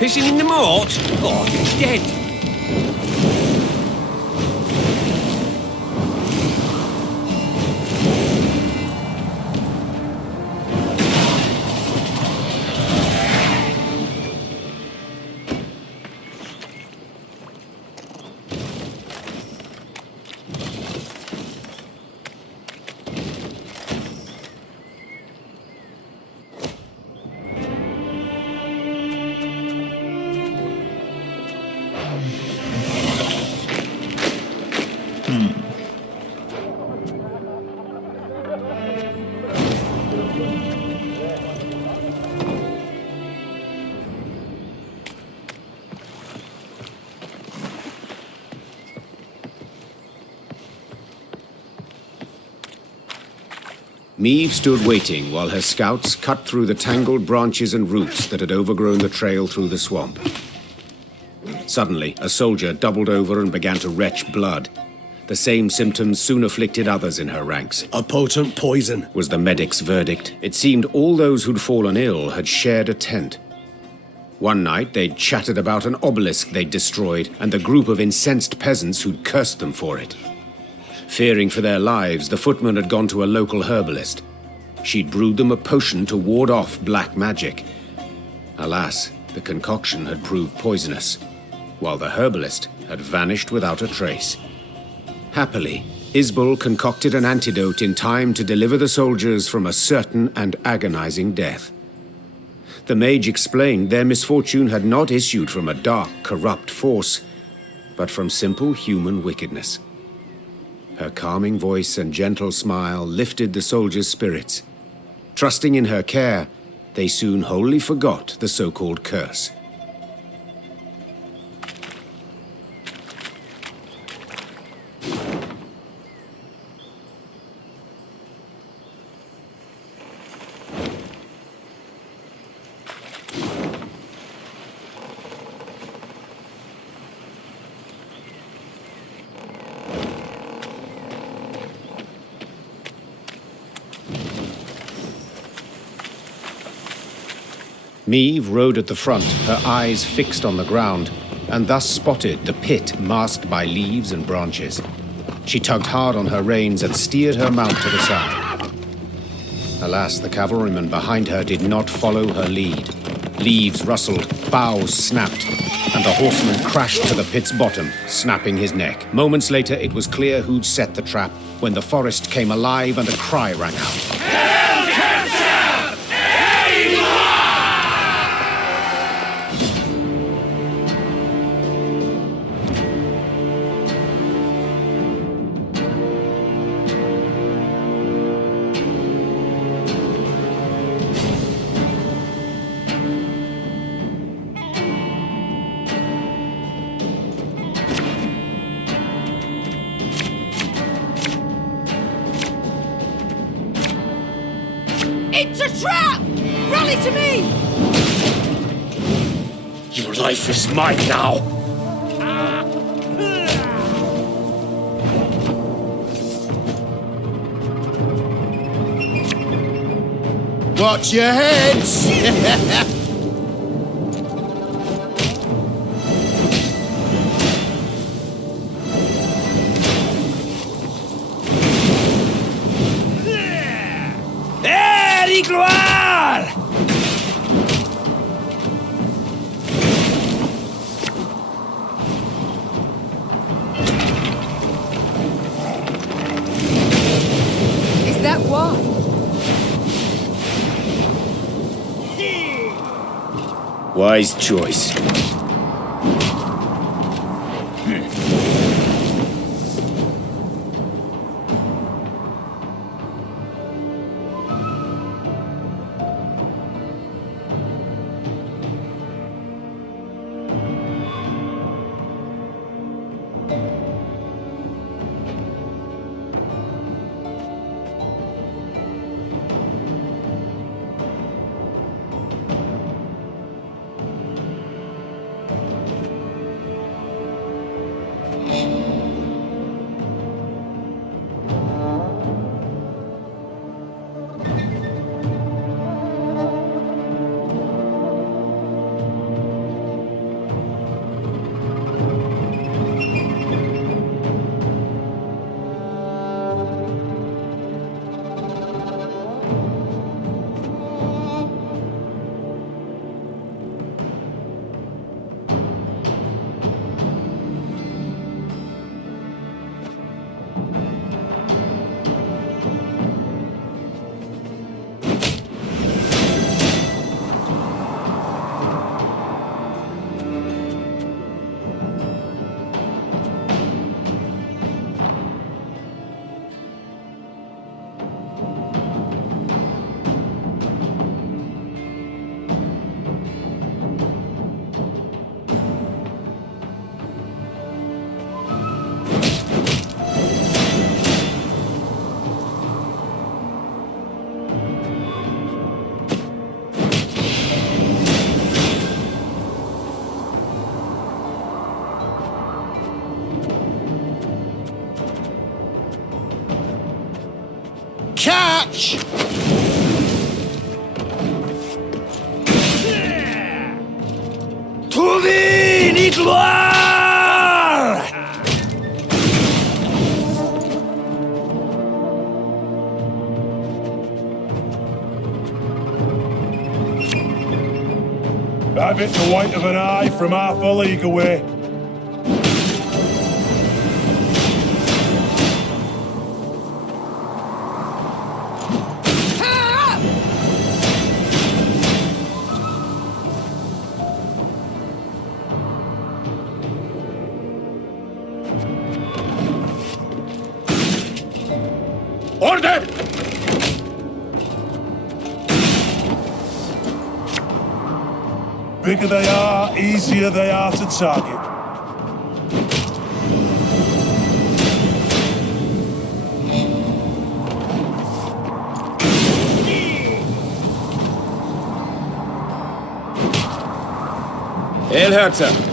Pissing in the mort? Oh, he's dead. Meve stood waiting while her scouts cut through the tangled branches and roots that had overgrown the trail through the swamp. Suddenly, a soldier doubled over and began to retch blood. The same symptoms soon afflicted others in her ranks. A potent poison, was the medic's verdict. It seemed all those who'd fallen ill had shared a tent. One night, they'd chattered about an obelisk they'd destroyed and the group of incensed peasants who'd cursed them for it. Fearing for their lives, the footman had gone to a local herbalist. She'd brewed them a potion to ward off black magic. Alas, the concoction had proved poisonous, while the herbalist had vanished without a trace. Happily, Isbel concocted an antidote in time to deliver the soldiers from a certain and agonizing death. The mage explained their misfortune had not issued from a dark, corrupt force, but from simple human wickedness. Her calming voice and gentle smile lifted the soldiers' spirits. Trusting in her care, they soon wholly forgot the so-called curse. Meve rode at the front, her eyes fixed on the ground, and thus spotted the pit masked by leaves and branches. She tugged hard on her reins and steered her mount to the side. Alas, the cavalryman behind her did not follow her lead. Leaves rustled, boughs snapped, and the horseman crashed to the pit's bottom, snapping his neck. Moments later, it was clear who'd set the trap, when the forest came alive and a cry rang out. It's a trap! Rally to me! Your life is mine now! Watch your heads! Gloire! Is that why? Wise choice. bitch! To thee, need gloire! Have it the white of an eye from half a league away. Order! Bigger they are, easier they are to target. Elherzer!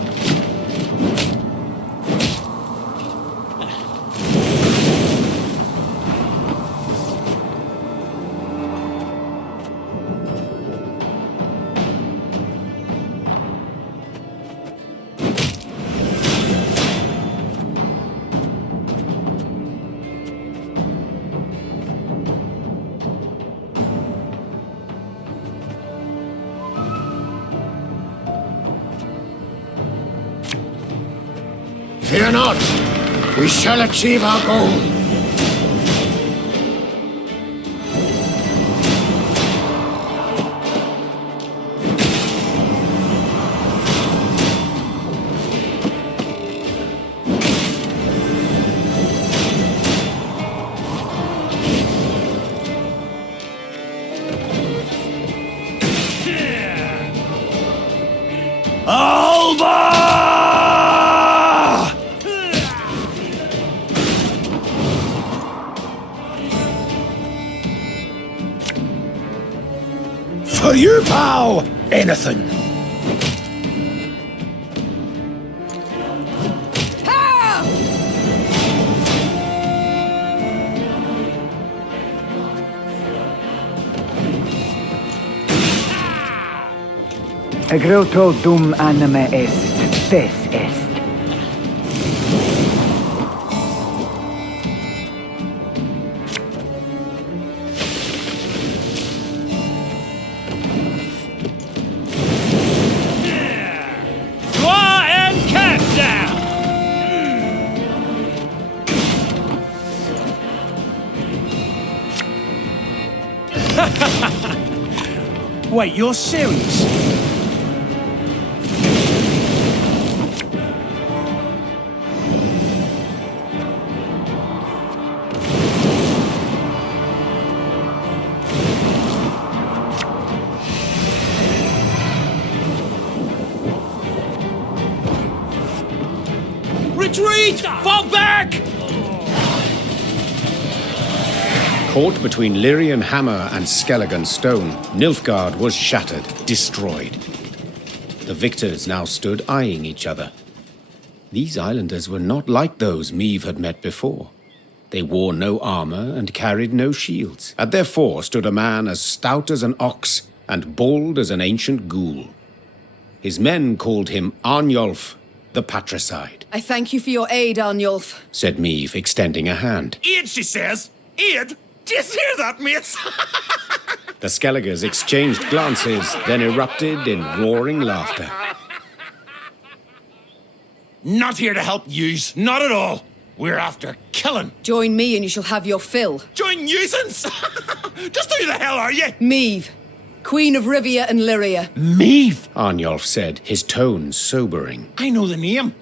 Fear not. We shall achieve our goal. Alba! For you, pal! Anything! Ha! Egreto dum anime est, des est. Draw and cast down! Wait, you're serious? Retreat! Fall back! Caught between Lyrian hammer and Skelligan stone, Nilfgaard was shattered, destroyed. The victors now stood eyeing each other. These islanders were not like those Meve had met before. They wore no armor and carried no shields. At their fore stood a man as stout as an ox and bald as an ancient ghoul. His men called him Arnulf, the patricide, I thank you for your aid, Arnulf. said Meve, extending a hand. Aid, she says. Aid? Do you hear that, mates? The Skelligers exchanged glances, then erupted in roaring laughter. Not here to help yous, not at all. We're after killing. Join me and you shall have your fill. Join nuisance? Just who the hell are you? Meve, Queen of Rivia and Lyria. Meve. Arnulf said, his tone sobering. I know the name.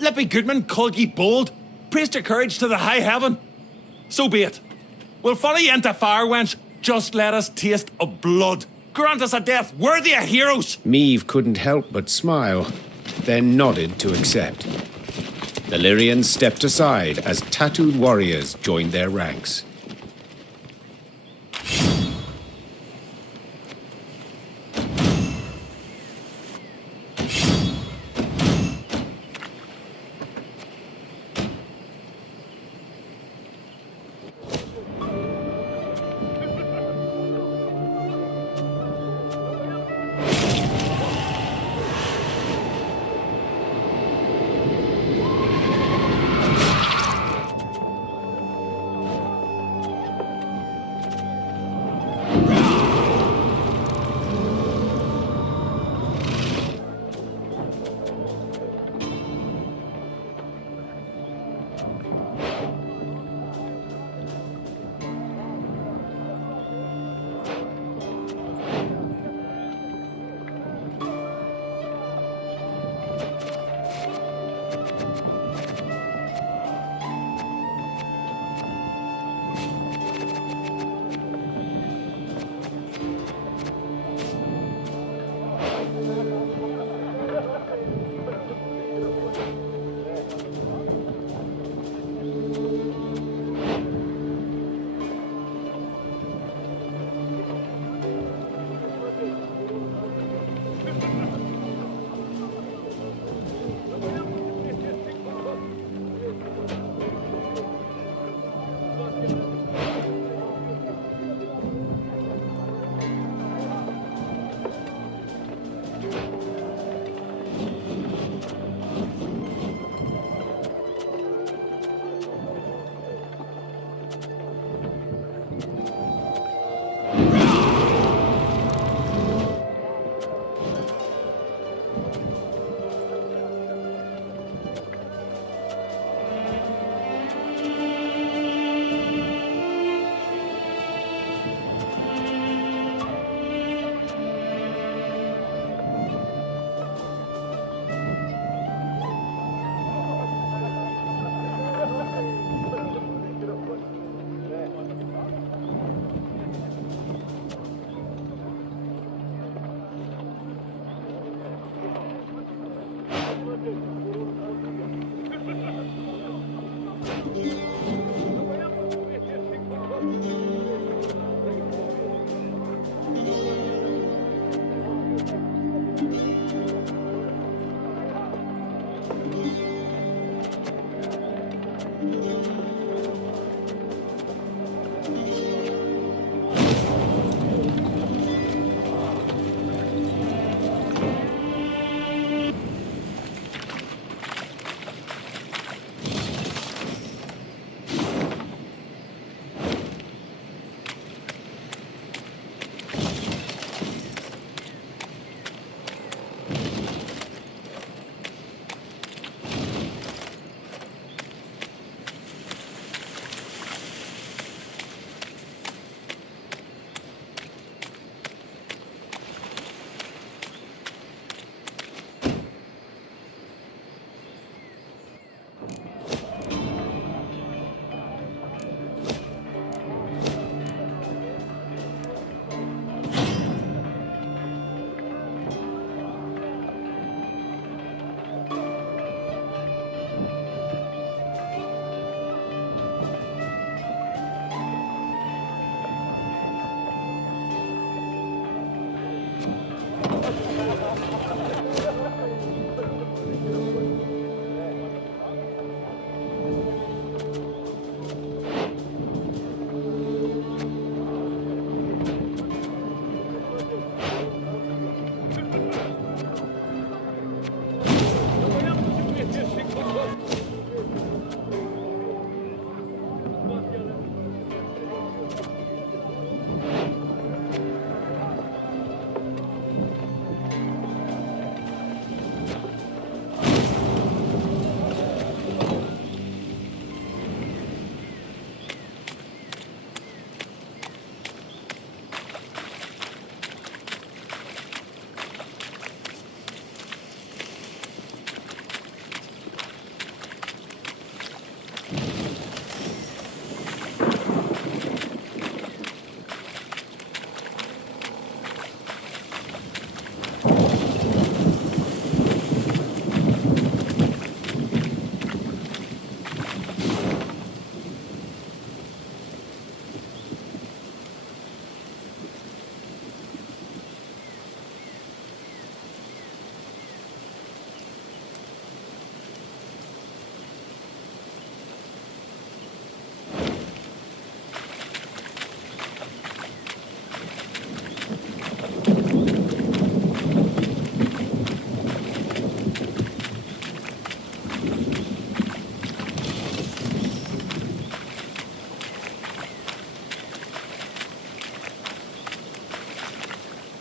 Lippy Goodman called ye bold, praised your courage to the high heaven. So be it. We'll follow ye into fire, wench. Just let us taste of blood. Grant us a death worthy of heroes. Meve couldn't help but smile, then nodded to accept. The Lyrians stepped aside as tattooed warriors joined their ranks.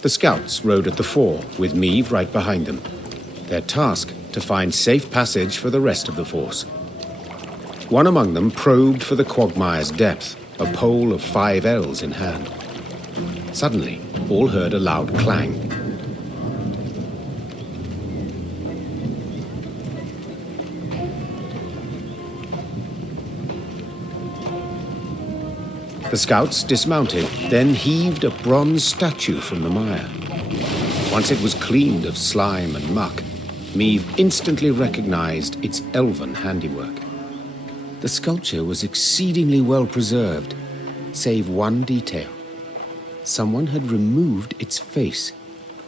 The scouts rode at the fore, with Meave right behind them. Their task, to find safe passage for the rest of the force. One among them probed for the quagmire's depth, a pole of 5 ells in hand. Suddenly, all heard a loud clang. The scouts dismounted, then heaved a bronze statue from the mire. Once it was cleaned of slime and muck, Meave instantly recognized its elven handiwork. The sculpture was exceedingly well preserved, save one detail. Someone had removed its face,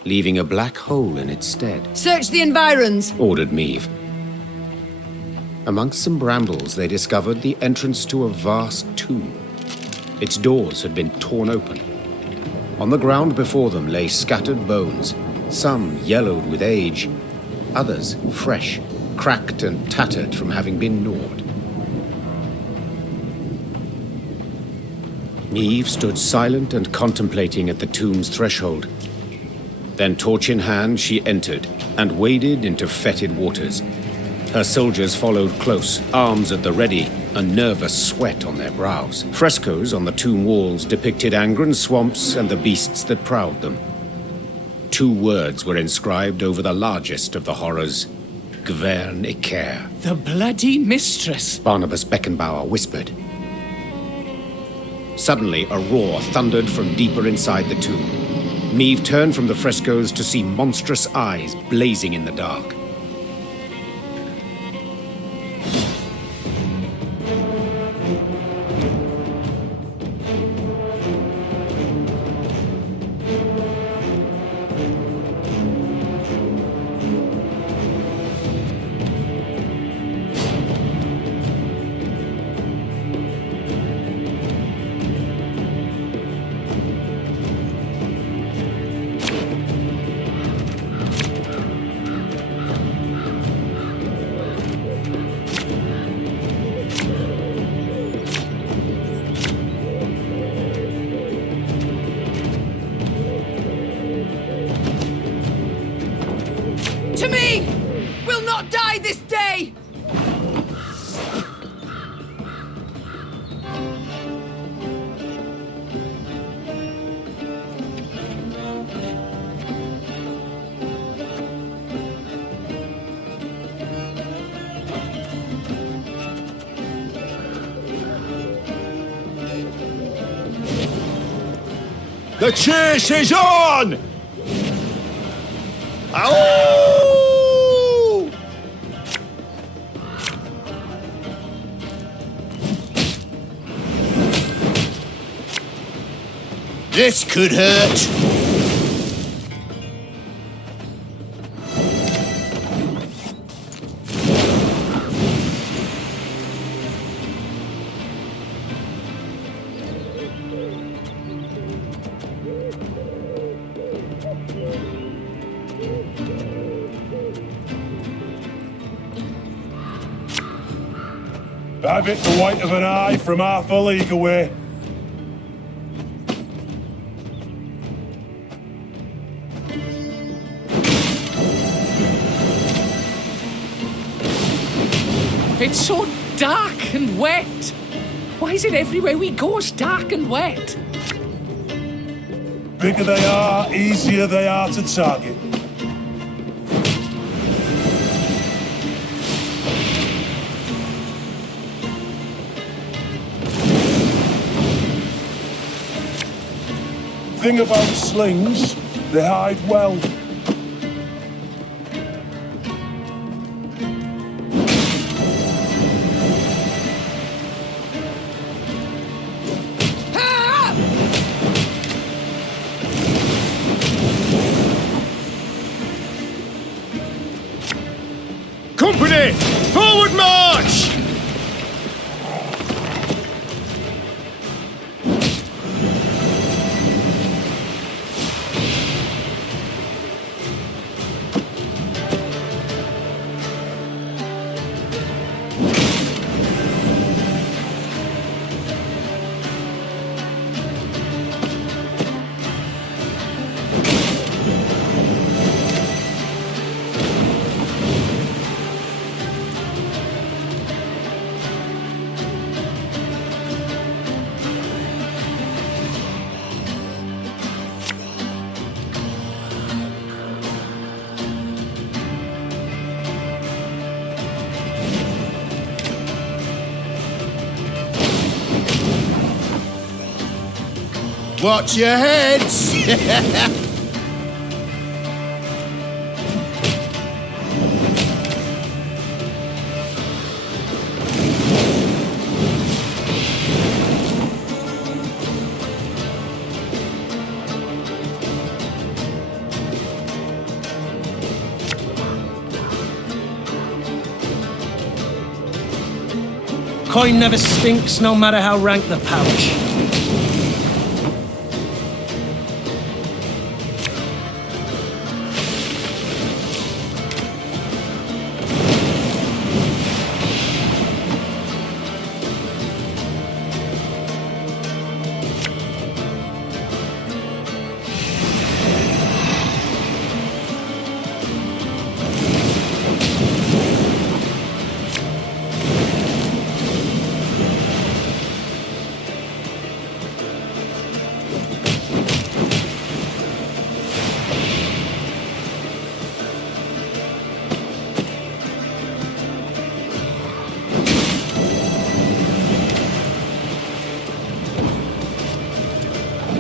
leaving a black hole in its stead. Search the environs! Ordered Meave. Amongst some brambles, they discovered the entrance to a vast tomb. Its doors had been torn open. On the ground before them lay scattered bones, some yellowed with age, others fresh, cracked and tattered from having been gnawed. Meave stood silent and contemplating at the tomb's threshold. Then, torch in hand, she entered and waded into fetid waters. Her soldiers followed close, arms at the ready, a nervous sweat on their brows. Frescoes on the tomb walls depicted Angren swamps and the beasts that prowled them. 2 words were inscribed over the largest of the horrors: Gwern Iker. The bloody mistress. Barnabas Beckenbauer whispered. Suddenly, a roar thundered from deeper inside the tomb. Meave turned from the frescoes to see monstrous eyes blazing in the dark. die this day! The chase is on! Ow! This could hurt. Have it the white of an eye from half a league away. It's so dark and wet. Why is it everywhere we go is dark and wet? Bigger they are, easier they are to target. Thing about slings, they hide well. Company, forward march! Watch your heads! Coin never stinks, no matter how rank the pouch.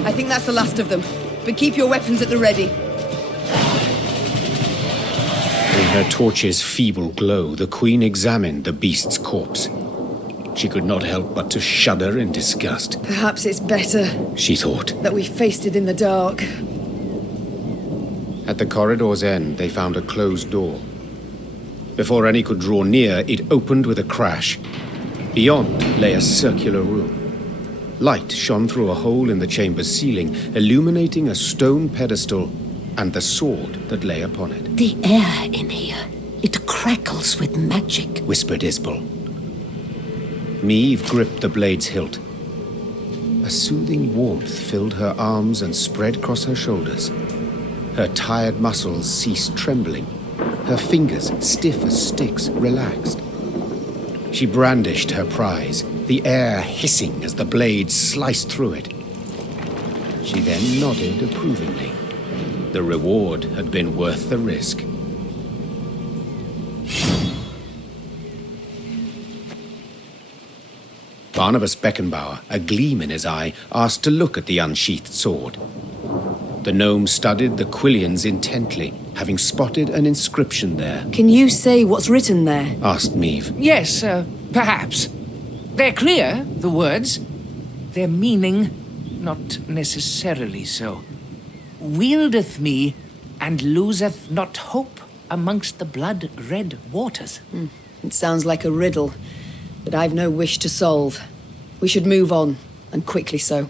I think that's the last of them. But keep your weapons at the ready. In her torch's feeble glow, the Queen examined the beast's corpse. She could not help but to shudder in disgust. Perhaps it's better She thought. that we faced it in the dark. At the corridor's end, they found a closed door. Before any could draw near, it opened with a crash. Beyond lay a circular room. Light shone through a hole in the chamber's ceiling, illuminating a stone pedestal and the sword that lay upon it. The air in here, it crackles with magic. Whispered Isbel. Meave gripped the blade's hilt. A soothing warmth filled her arms and spread across her shoulders. Her tired muscles ceased trembling, her fingers, stiff as sticks, relaxed. She brandished her prize, the air hissing as the blade sliced through it. She then nodded approvingly. The reward had been worth the risk. Barnabas Beckenbauer, a gleam in his eye, asked to look at the unsheathed sword. The gnome studied the quillions intently, having spotted an inscription there. Can you say what's written there? Asked Meve. Yes, perhaps. They're clear, the words. Their meaning, not necessarily so. Wieldeth me, and loseth not hope amongst the blood-red waters. It sounds like a riddle, but I've no wish to solve. We should move on, and quickly so.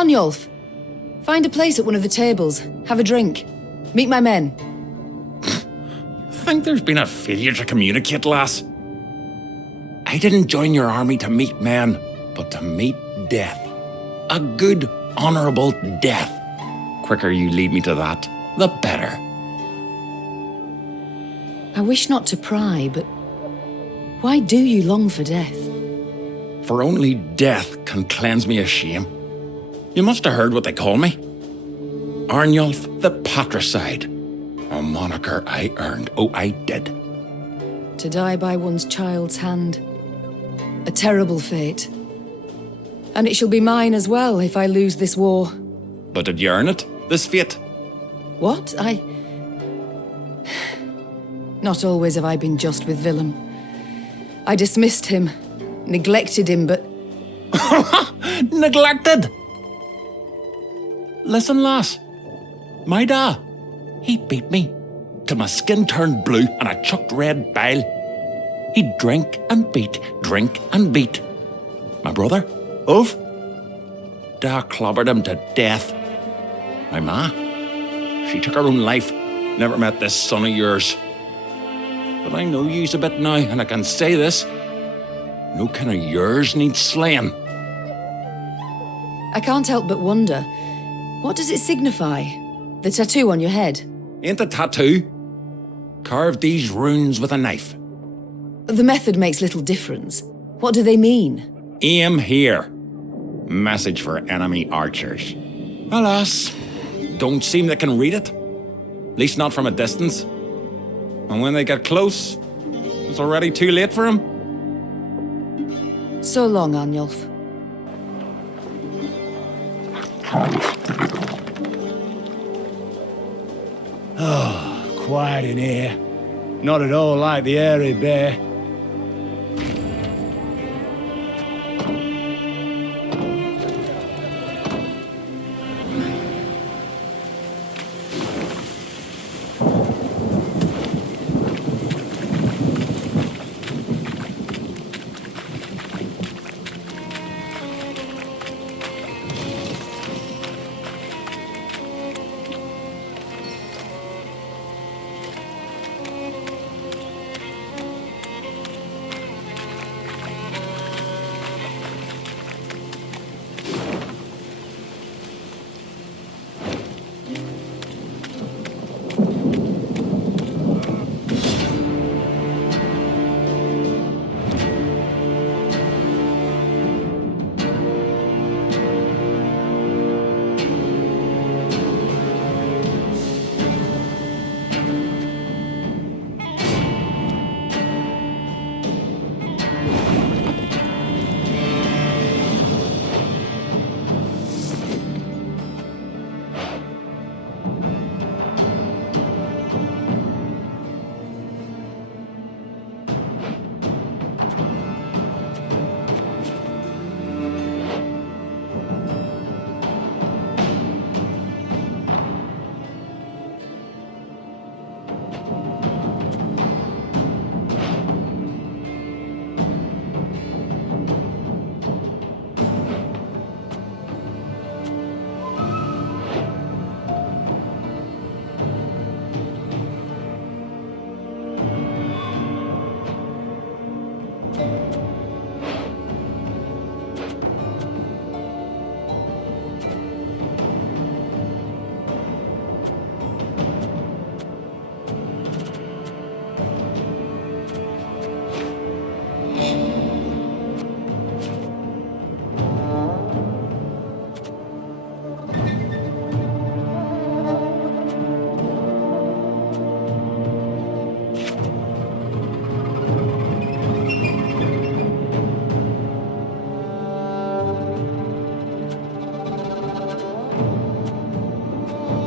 Arnulf, find a place at one of the tables. Have a drink. Meet my men. Think there's been a failure to communicate, lass? I didn't join your army to meet men, but to meet death. A good, honourable death. Quicker you lead me to that, the better. I wish not to pry, but why do you long for death? For only death can cleanse me of shame. You must have heard what they call me. Arnulf the Patricide. A moniker I earned. Oh, I did. To die by one's child's hand. A terrible fate. And it shall be mine as well if I lose this war. But did you earn it? This fate? What? Not always have I been just with Willem. I dismissed him, neglected him, but... Neglected? Listen, lass. My da, he beat me till my skin turned blue and I chucked red bile. He'd drink and beat. My brother, Ulf, da clobbered him to death. My ma, she took her own life. Never met this son of yours. But I know yous a bit now, and I can say this. No kin of yours needs slaying. I can't help but wonder, what does it signify? The tattoo on your head? Ain't a tattoo. Carved these runes with a knife. The method makes little difference. What do they mean? Aim here. Message for enemy archers. Alas, don't seem they can read it. At least not from a distance. And when they get close, it's already too late for them. So long, Arnulf. Oh, quiet in here. Not at all like the Airy Bear.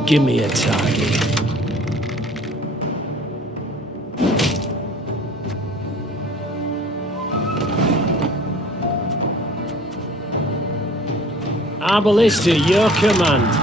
Give me a target. Arbalist to your command.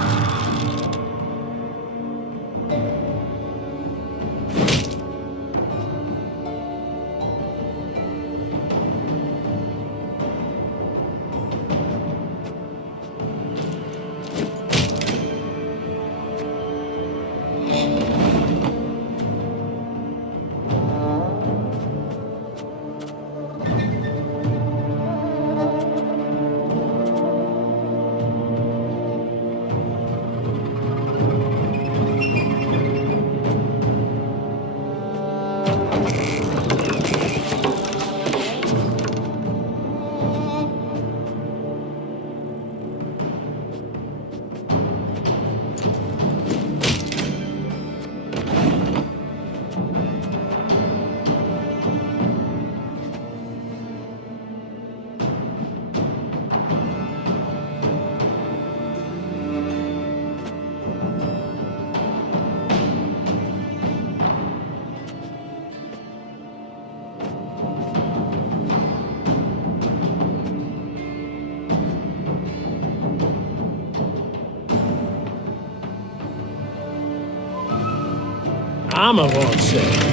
Armor won't save.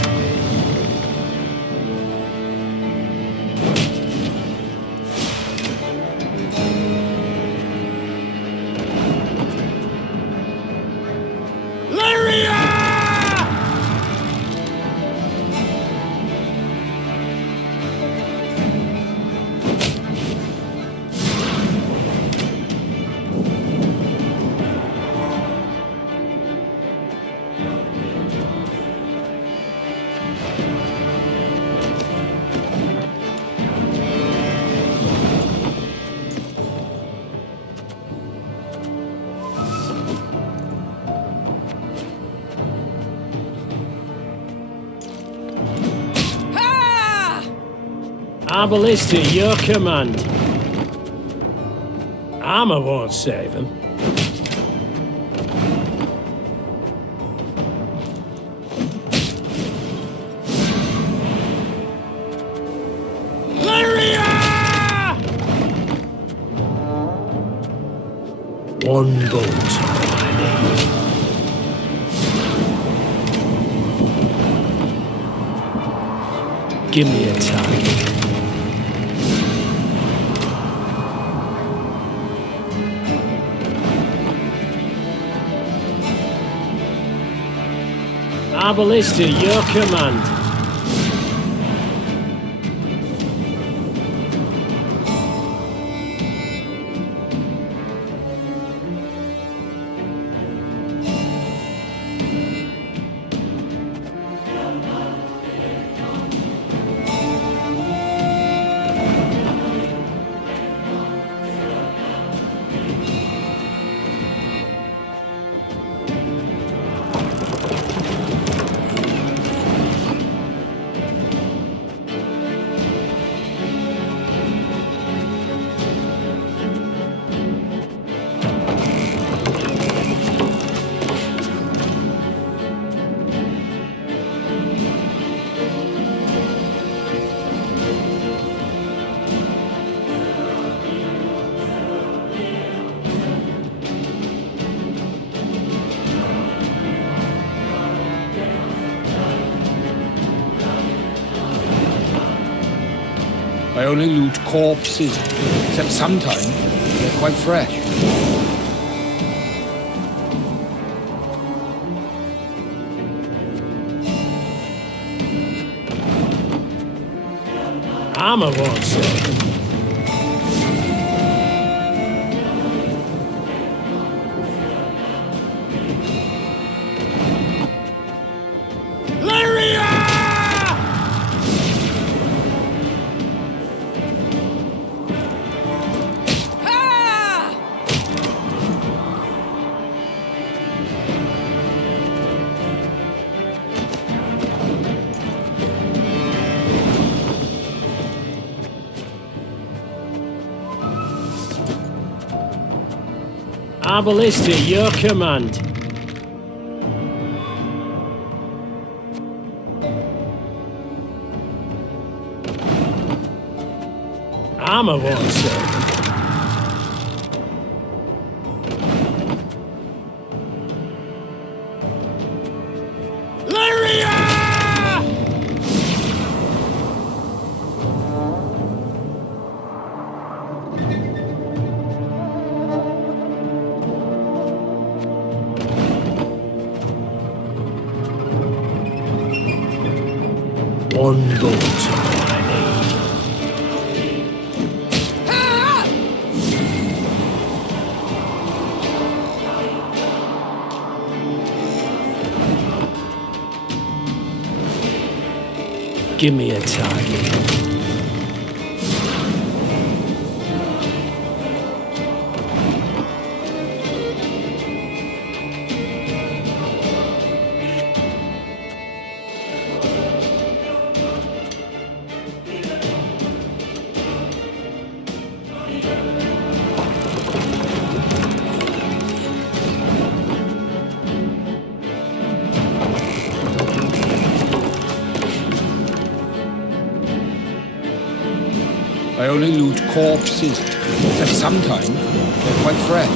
Arbalist to your command. Armor won't save him. One bolt. Give me a target. Arbalist to your command. I only loot corpses, except sometimes they're quite fresh. Armor won't save him. Arbalist to your command. Armor won't save him. One bolt I need. Give me a target. I only loot corpses, except sometimes they're quite fresh.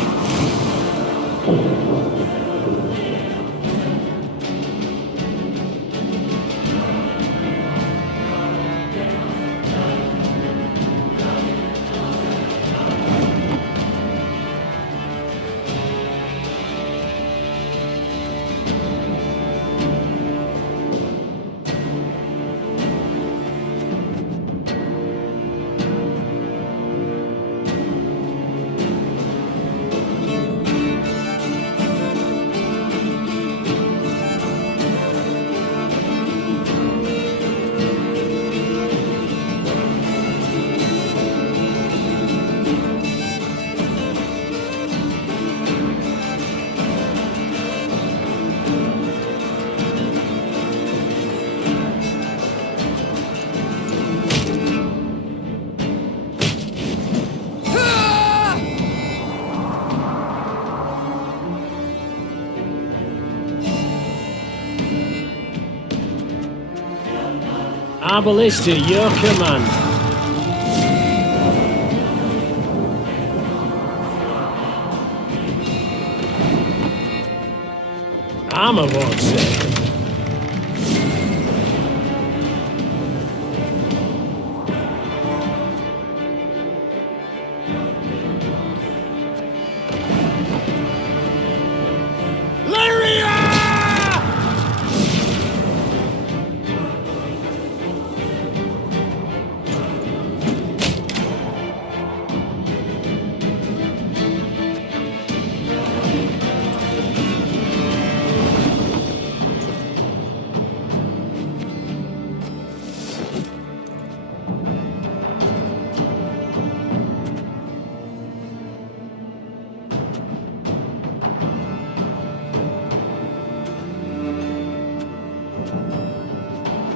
Our ballista, your command. Armor won't save.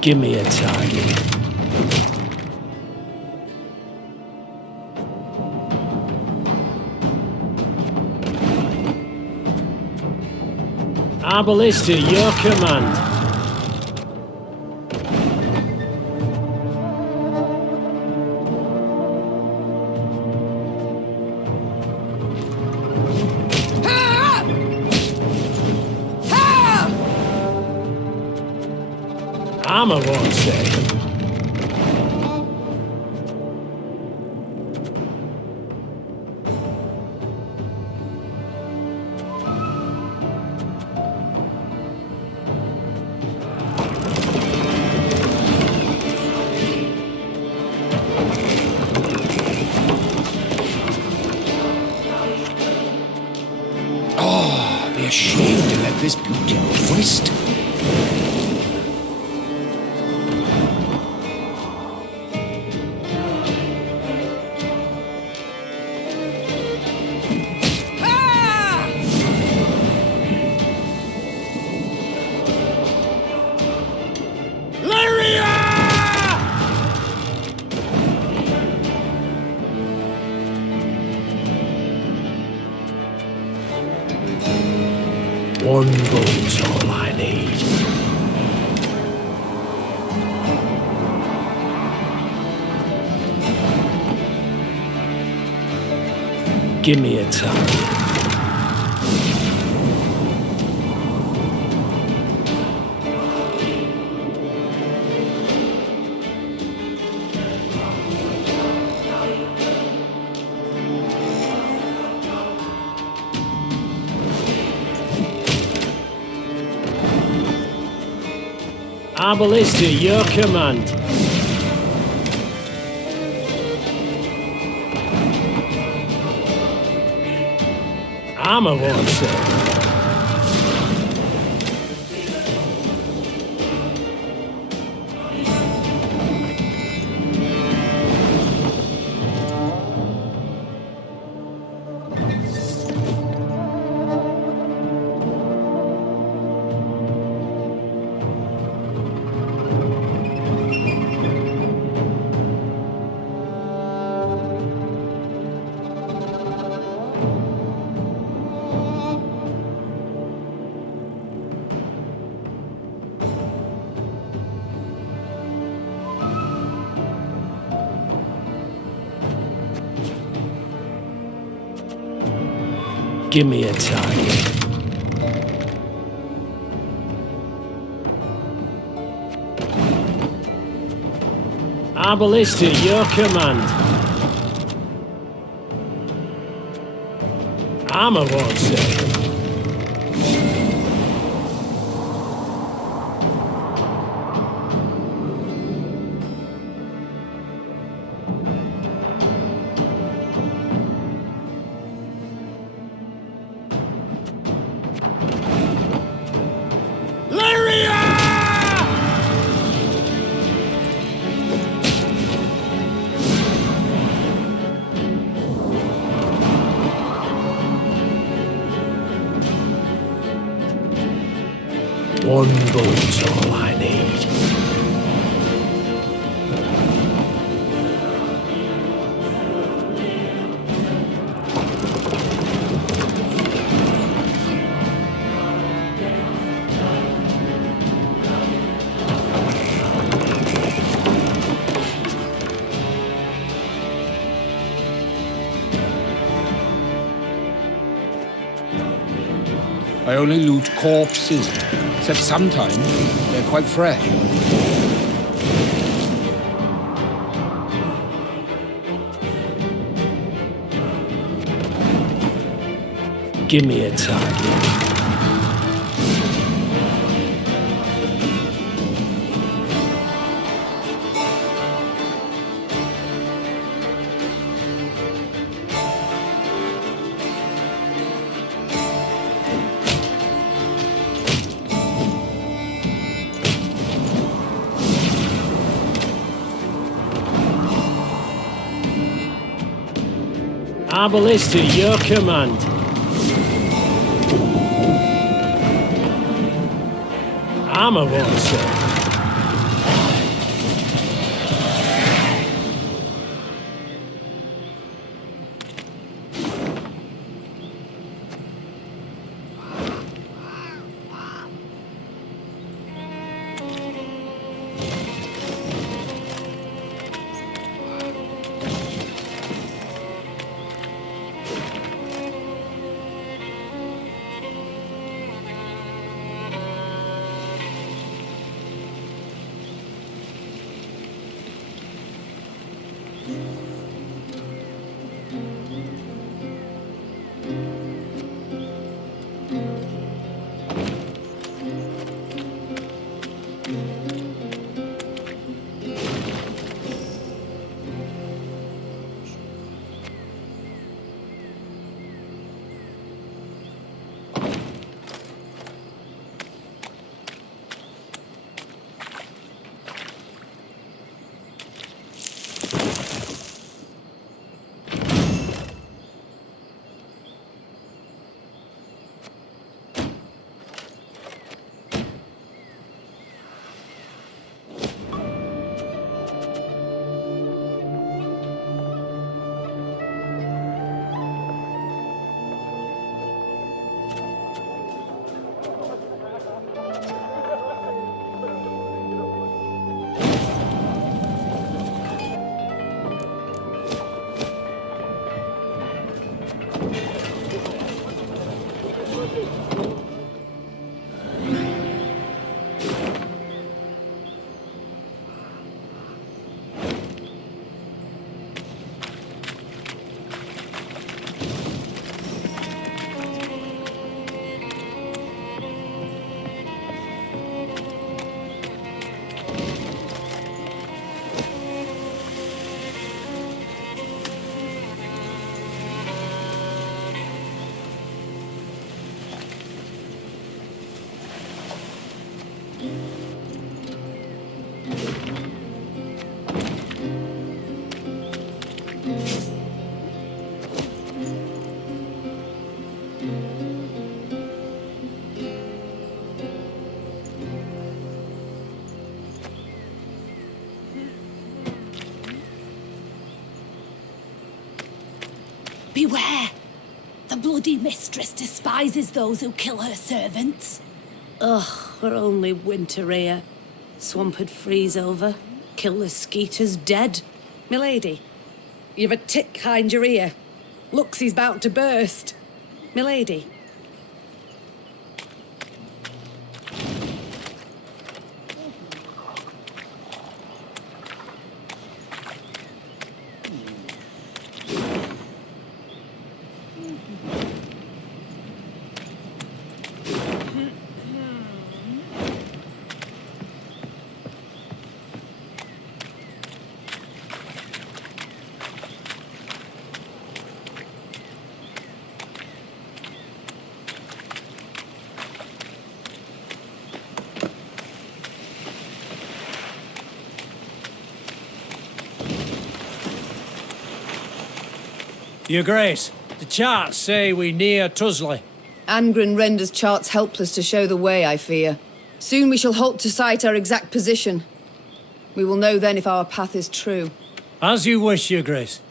Give me a target. Our ballista, your command. Armor won't save. Oh, be ashamed to let this beauty go waste. One boat's all I need. Give me a target. Our ballista, your command. Armor won't save. Give me a target. Our ballista, your command. Armor won't save. One boat's all I need. I only loot corpses, except sometimes they're quite fresh. Give me a target. Arbalist to your command. Armor one, sir. Beware! The bloody mistress despises those who kill her servants. Ugh, we're only winter here. Swamp'd freeze over. Kill the skeeters dead. Milady, you've a tick behind your ear. Looks he's about to burst. Milady. Your Grace, the charts say we near Tuzla. Angren renders charts helpless to show the way, I fear. Soon we shall halt to sight our exact position. We will know then if our path is true. As you wish, Your Grace.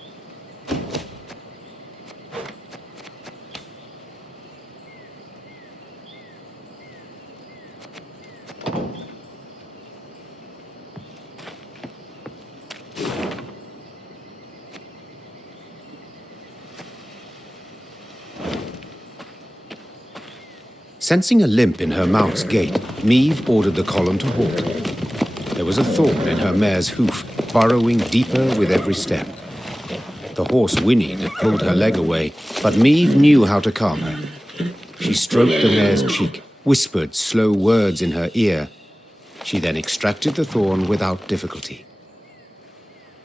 Sensing a limp in her mount's gait, Meve ordered the column to halt. There was a thorn in her mare's hoof, burrowing deeper with every step. The horse whinnied and pulled her leg away, but Meve knew how to calm her. She stroked the mare's cheek, whispered slow words in her ear. She then extracted the thorn without difficulty.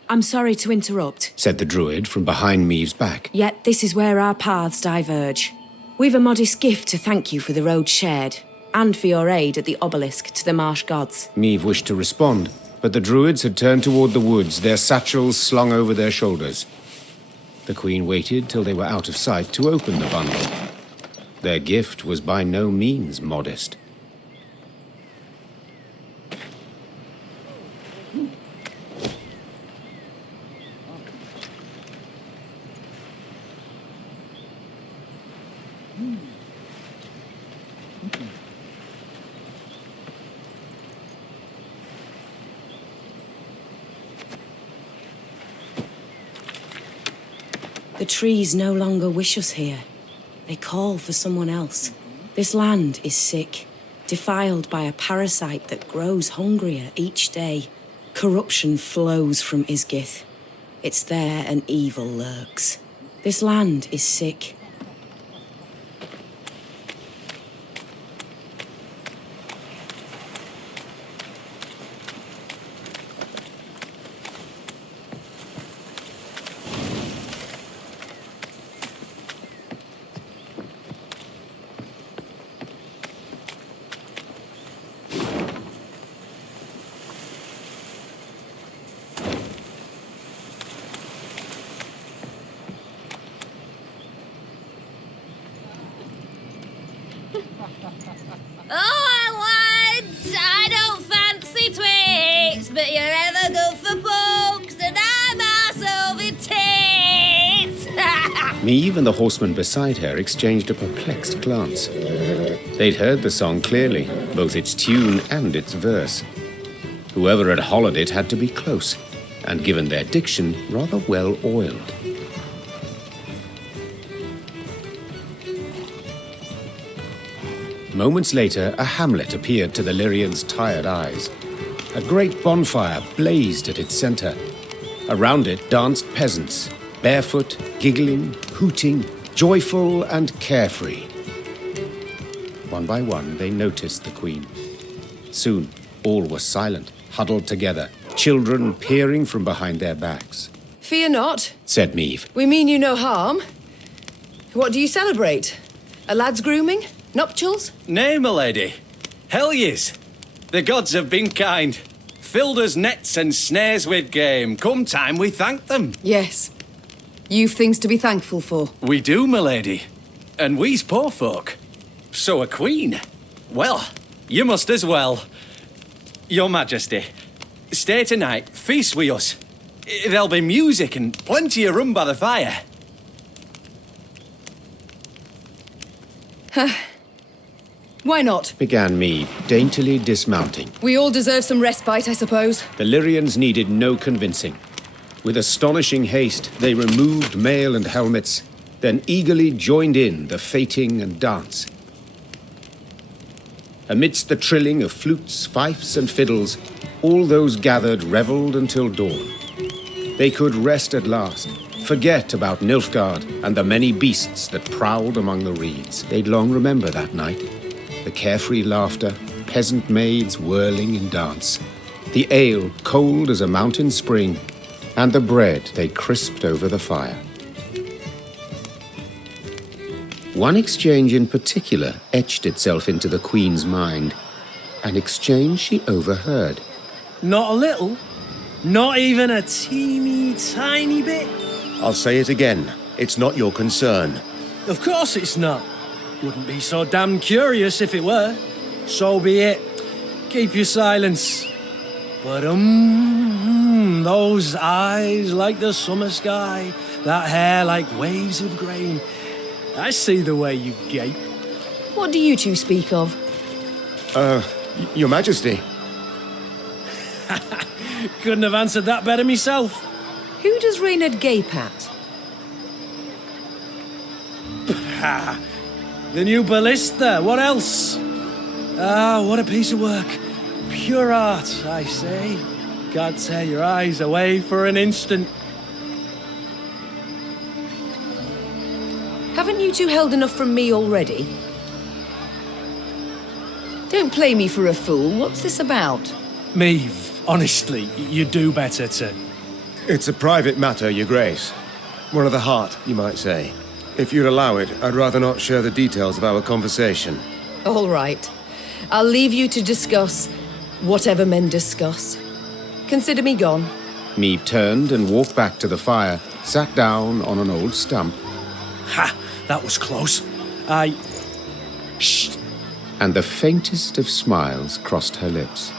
I'm sorry to interrupt, Said the druid from behind Meve's back. yet this is where our paths diverge. We've a modest gift to thank you for the road shared, and for your aid at the obelisk to the marsh gods. Meve wished to respond, but the druids had turned toward the woods, their satchels slung over their shoulders. The queen waited till they were out of sight to open the bundle. Their gift was by no means modest. The trees no longer wish us here. They call for someone else. This land is sick, defiled by a parasite that grows hungrier each day. Corruption flows from Isgith. It's there an evil lurks. This land is sick. Oh, lads, I don't fancy twigs, but you're ever good for pokes, and I'm arse over tits. Meve and the horseman beside her exchanged a perplexed glance. They'd heard the song clearly, both its tune and its verse. Whoever had hollered it had to be close, and given their diction, rather well oiled. Moments later, a hamlet appeared to the Lyrians' tired eyes. A great bonfire blazed at its center. Around it danced peasants, barefoot, giggling, hooting, joyful and carefree. One by one, they noticed the queen. Soon, all were silent, huddled together, children peering from behind their backs. Fear not, Said Meve. we mean you no harm. What do you celebrate? A lad's grooming? Nuptials? Nay, my lady. Hell yes. The gods have been kind. Filled us nets and snares with game. Come time we thank them. Yes. You've things to be thankful for. We do, my lady. And we's poor folk. So a queen. Well, you must as well. Your Majesty, stay tonight, feast with us. There'll be music and plenty of rum by the fire. Why not? Began Meve, daintily dismounting. We all deserve some respite, I suppose. The Lyrians needed no convincing. With astonishing haste, they removed mail and helmets, then eagerly joined in the fating and dance. Amidst the trilling of flutes, fifes, and fiddles, all those gathered revelled until dawn. They could rest at last, forget about Nilfgaard and the many beasts that prowled among the reeds. They'd long remember that night. The carefree laughter, peasant maids whirling in dance, the ale cold as a mountain spring, and the bread they crisped over the fire. One exchange in particular etched itself into the Queen's mind, an exchange she overheard. Not a little? Not even a teeny tiny bit? I'll say it again. It's not your concern. Of course it's not. Wouldn't be so damn curious if it were. So be it. Keep your silence. But those eyes like the summer sky, that hair like waves of grain. I see the way you gape. What do you two speak of? Your Majesty. Couldn't have answered that better myself. Who does Reynard gape at? The new ballista, what else? Ah, what a piece of work. Pure art, I say. Can't tear your eyes away for an instant. Haven't you two held enough from me already? Don't play me for a fool. What's this about? Maeve, honestly, you do better to... It's a private matter, Your Grace. One of the heart, you might say. If you'd allow it, I'd rather not share the details of our conversation. All right. I'll leave you to discuss whatever men discuss. Consider me gone. Meave turned and walked back to the fire, sat down on an old stump. Ha! That was close. Shh! And the faintest of smiles crossed her lips.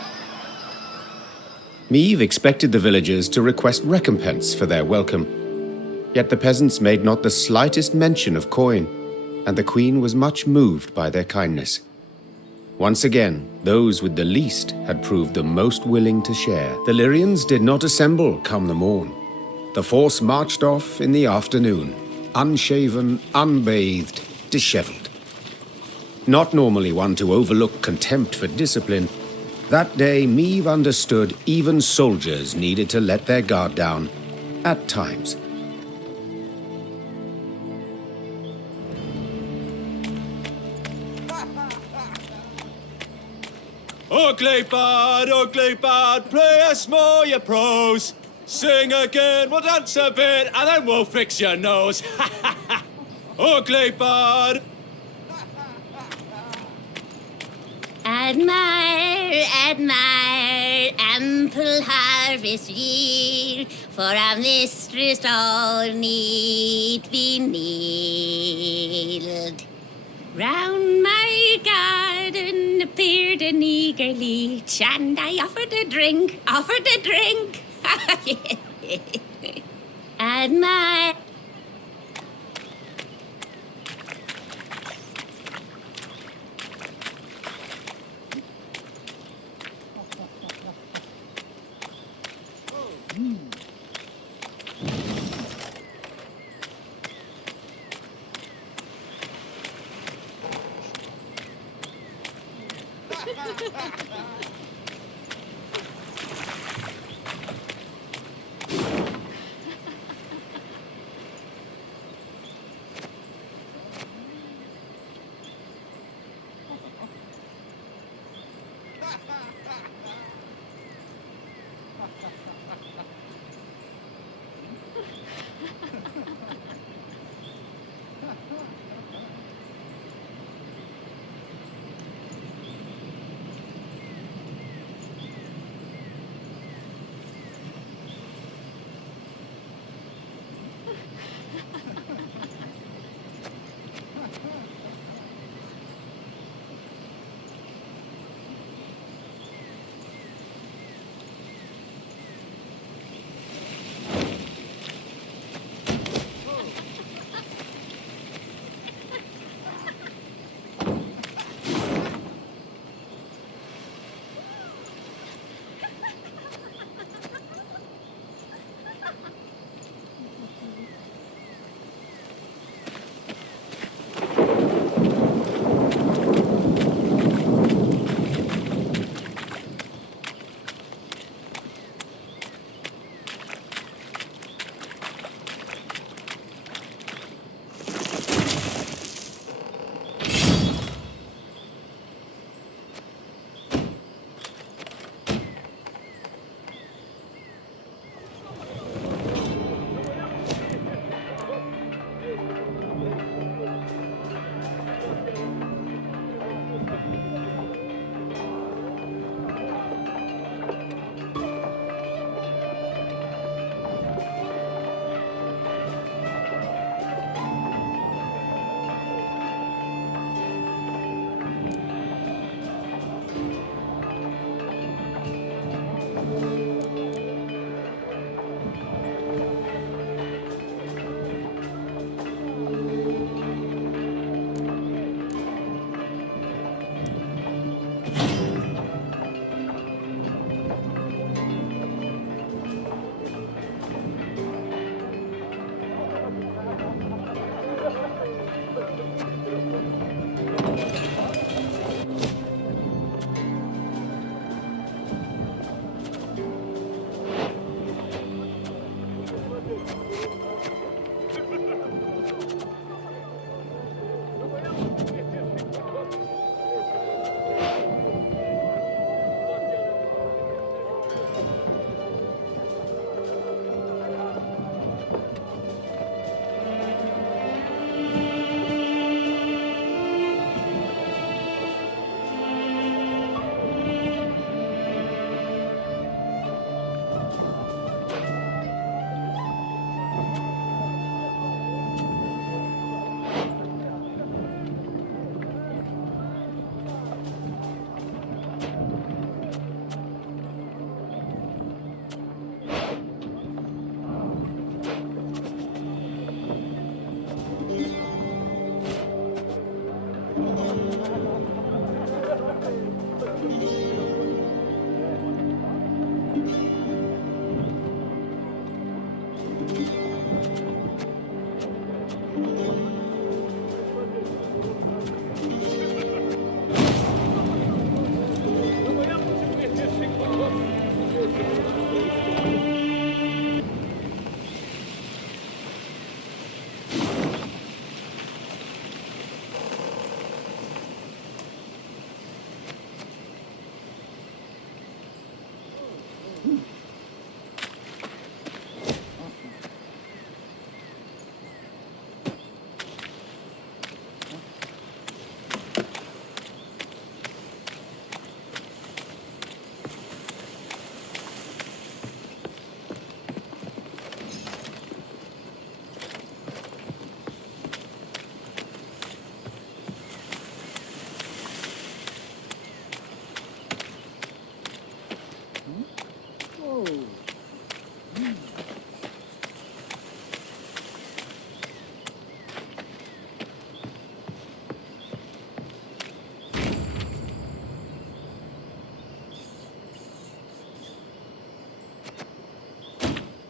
Meave expected the villagers to request recompense for their welcome. Yet the peasants made not the slightest mention of coin, and the queen was much moved by their kindness. Once again, those with the least had proved the most willing to share. The Lyrians did not assemble come the morn. The force marched off in the afternoon, unshaven, unbathed, dishevelled. Not normally one to overlook contempt for discipline, that day Meave understood even soldiers needed to let their guard down, at times. Ugly bad, play us more your prose. Sing again, we'll dance a bit, and then we'll fix your nose. Ugly bad. Admire, admire, ample harvest yield, for our mistress all need be kneeled. Round my garden appeared an eager leech, and I offered a drink, Admire.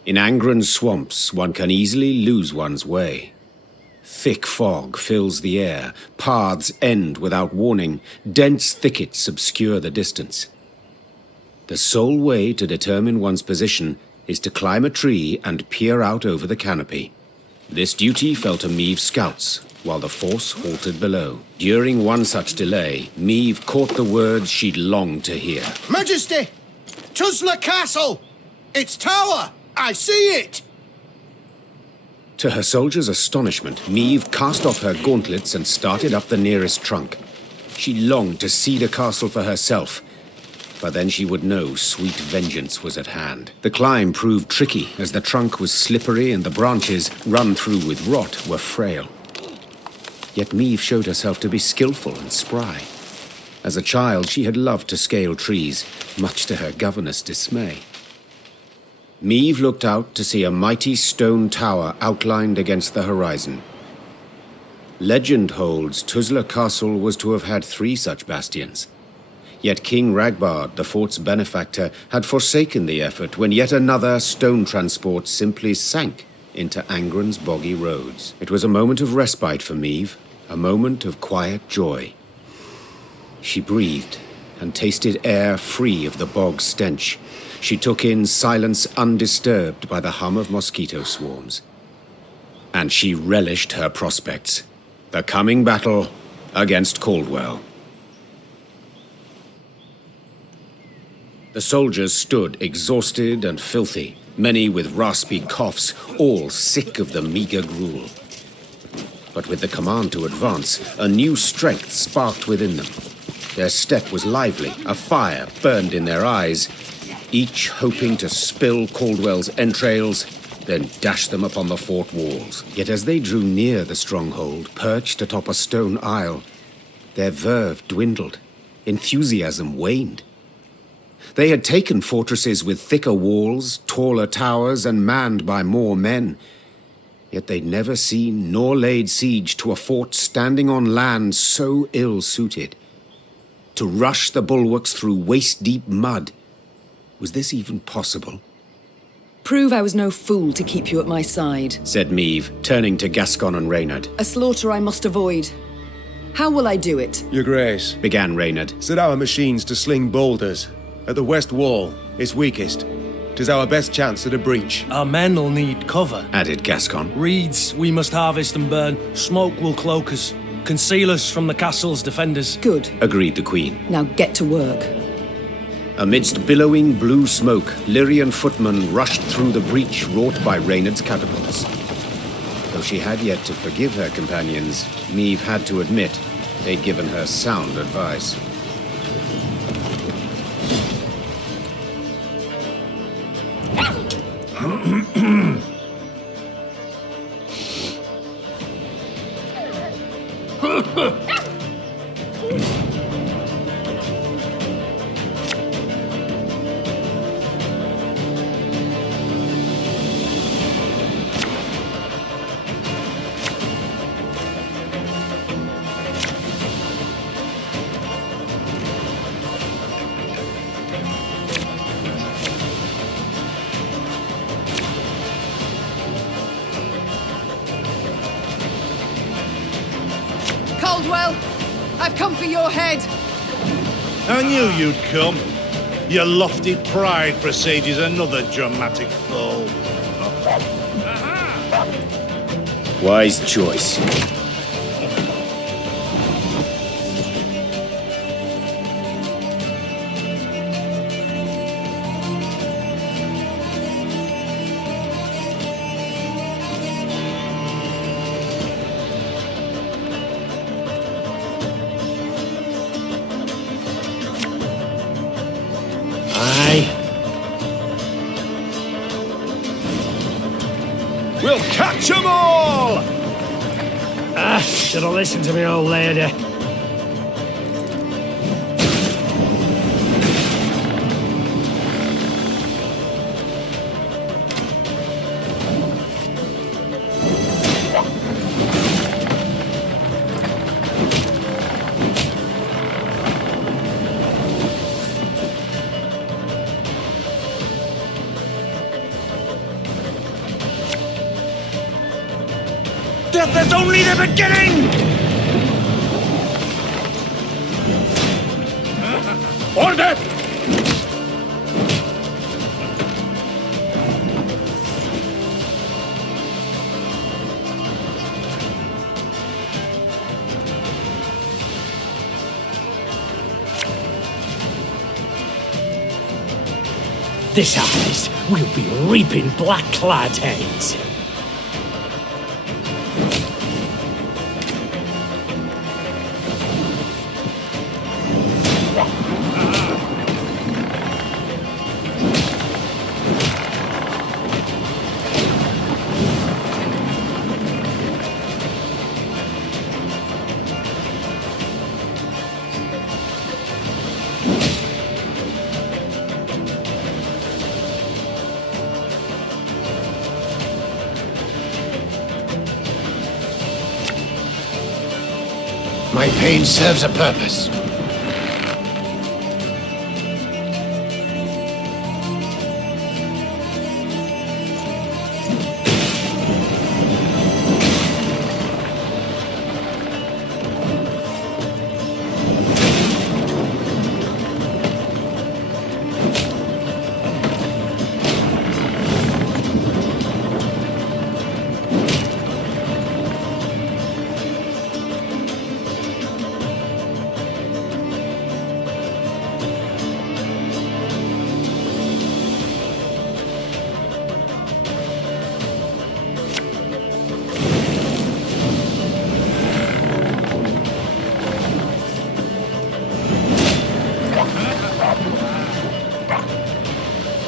In Angren's swamps, one can easily lose one's way. Thick fog fills the air, paths end without warning, dense thickets obscure the distance. The sole way to determine one's position is to climb a tree and peer out over the canopy. This duty fell to Meave's scouts, while the force halted below. During one such delay, Meave caught the words she'd longed to hear. Majesty! Tuzla Castle! Its tower! I see it! To her soldiers' astonishment, Meave cast off her gauntlets and started up the nearest trunk. She longed to see the castle for herself, but then she would know sweet vengeance was at hand. The climb proved tricky, as the trunk was slippery and the branches, run through with rot, were frail. Yet Meave showed herself to be skillful and spry. As a child, she had loved to scale trees, much to her governess' dismay. Meave looked out to see a mighty stone tower outlined against the horizon. Legend holds Tuzla Castle was to have had 3 such bastions. Yet King Ragbard, the fort's benefactor, had forsaken the effort when yet another stone transport simply sank into Angren's boggy roads. It was a moment of respite for Meave, a moment of quiet joy. She breathed and tasted air free of the bog stench. She took in silence undisturbed by the hum of mosquito swarms. And she relished her prospects. The coming battle against Caldwell. The soldiers stood exhausted and filthy, many with raspy coughs, all sick of the meager gruel. But with the command to advance, a new strength sparked within them. Their step was lively, a fire burned in their eyes, each hoping to spill Caldwell's entrails, then dash them upon the fort walls. Yet as they drew near the stronghold, perched atop a stone isle, their verve dwindled, enthusiasm waned. They had taken fortresses with thicker walls, taller towers, and manned by more men. Yet they'd never seen nor laid siege to a fort standing on land so ill-suited. To rush the bulwarks through waist-deep mud. Was this even possible? Prove I was no fool to keep you at my side, said Meave, turning to Gascon and Reynard. A slaughter I must avoid. How will I do it? Your Grace, began Reynard. Set our machines to sling boulders. At the west wall, it's weakest. 'Tis our best chance at a breach. Our men will need cover, added Gascon. Reeds we must harvest and burn. Smoke will cloak us, conceal us from the castle's defenders. Good, agreed the Queen. Now get to work. Amidst billowing blue smoke, Lyrian footmen rushed through the breach wrought by Reynard's catapults. Though she had yet to forgive her companions, Meave had to admit they'd given her sound advice. Caldwell, I've come for your head. I knew you'd come. Your lofty pride presages another dramatic fall. Wise choice. We'll catch 'em all! Should have listened to me old lady. Death is only the beginning! Order! This eyes will be reaping black-clad heads. My pain serves a purpose.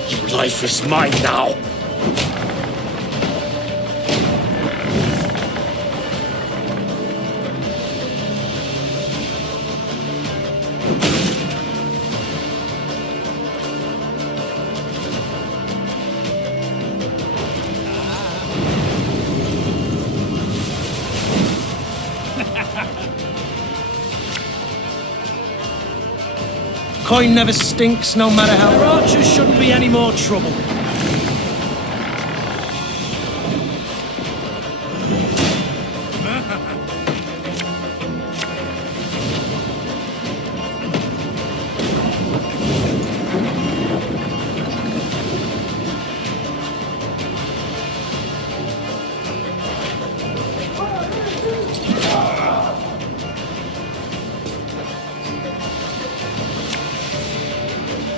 Your life is mine now. Coin never stinks, no matter how... Our archers shouldn't be any more trouble.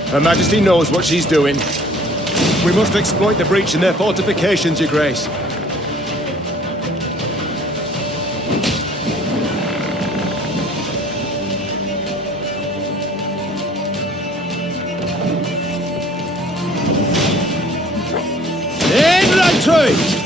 Her Majesty knows what she's doing. We must exploit the breach in their fortifications, Your Grace. In retreat!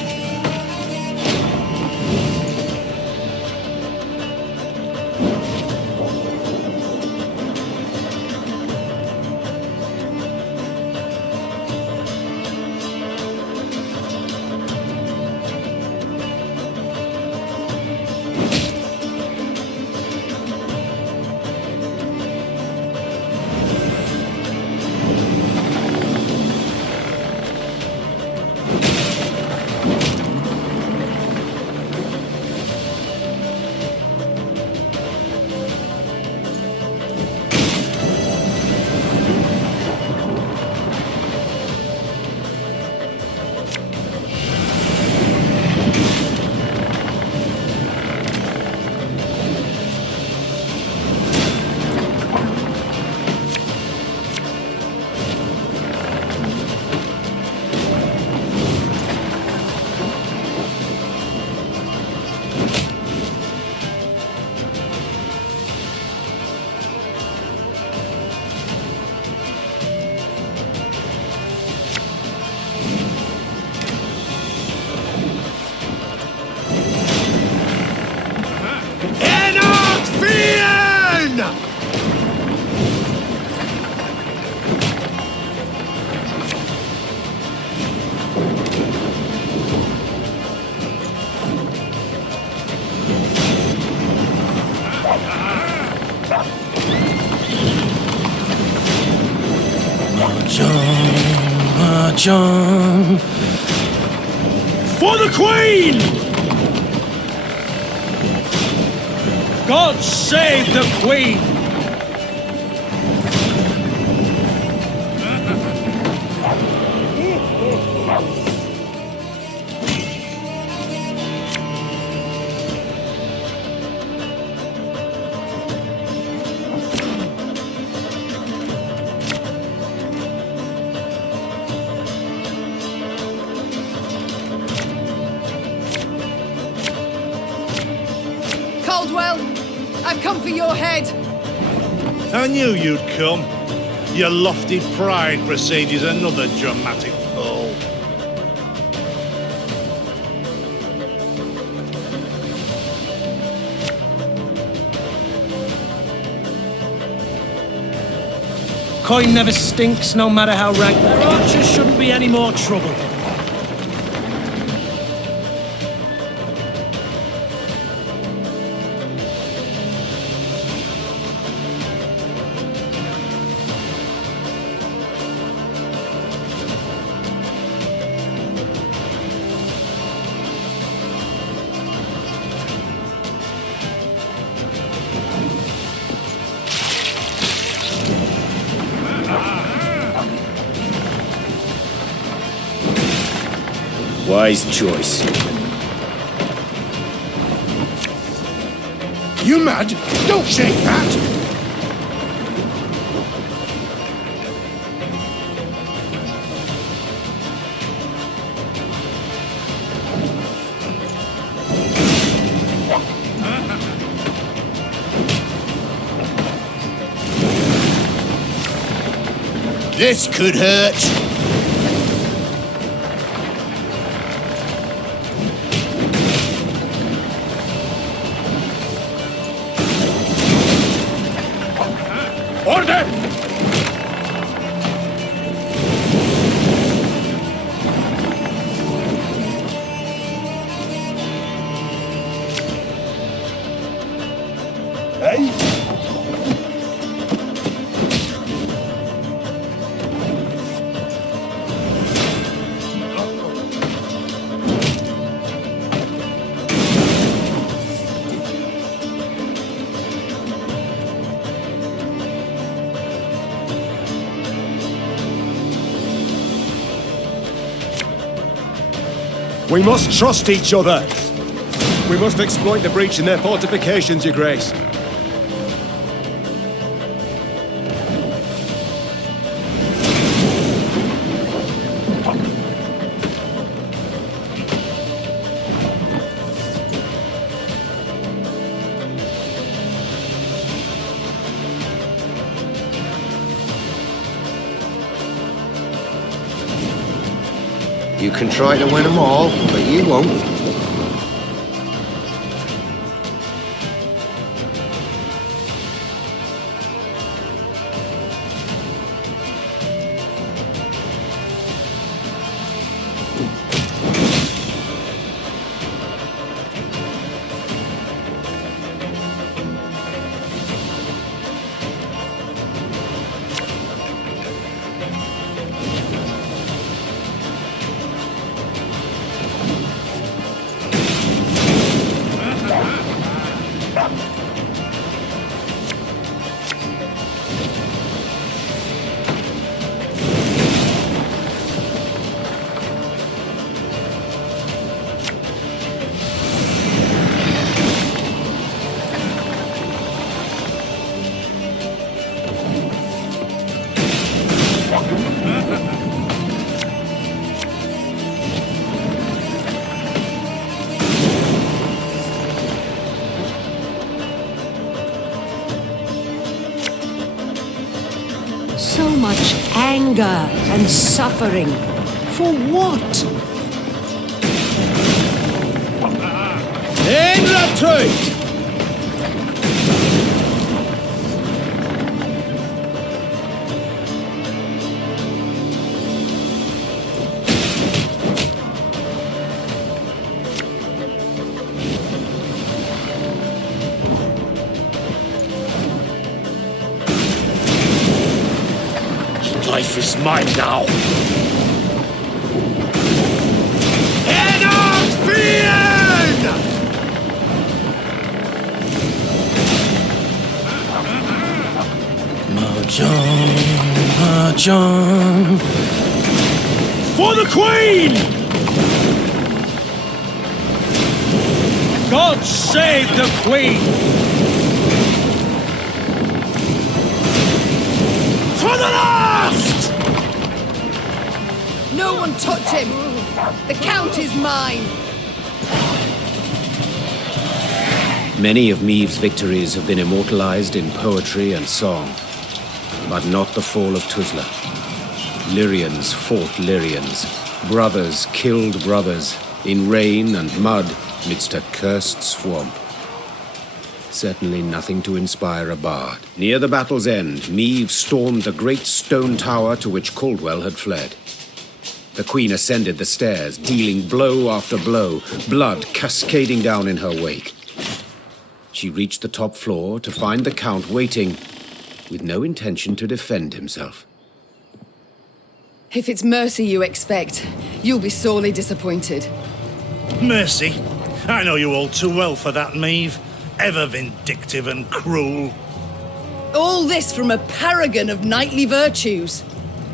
John. For the Queen! God save the Queen! Caldwell, I've come for your head. I knew you'd come. Your lofty pride presages another dramatic fall. Coin never stinks, no matter how rank. Their archers shouldn't be any more trouble. Wise choice. You mad? Don't shake that! This could hurt. Order! We must trust each other. We must exploit the breach in their fortifications, Your Grace. You can try to win them all, but you won't. So much anger and suffering. For what? In retreat! Life is mine now. Head of fiend! John. For the Queen! God save the Queen! For the last! No one touch him! The Count is mine! Many of Maeve's victories have been immortalized in poetry and song, but not the fall of Tuzla. Lyrians fought Lyrians. Brothers killed brothers in rain and mud midst a cursed swamp. Certainly nothing to inspire a bard. Near the battle's end, Maeve stormed the great stone tower to which Caldwell had fled. The Queen ascended the stairs, dealing blow after blow, blood cascading down in her wake. She reached the top floor to find the Count waiting, with no intention to defend himself. If it's mercy you expect, you'll be sorely disappointed. Mercy? I know you all too well for that, Maeve. Ever vindictive and cruel. All this from a paragon of knightly virtues.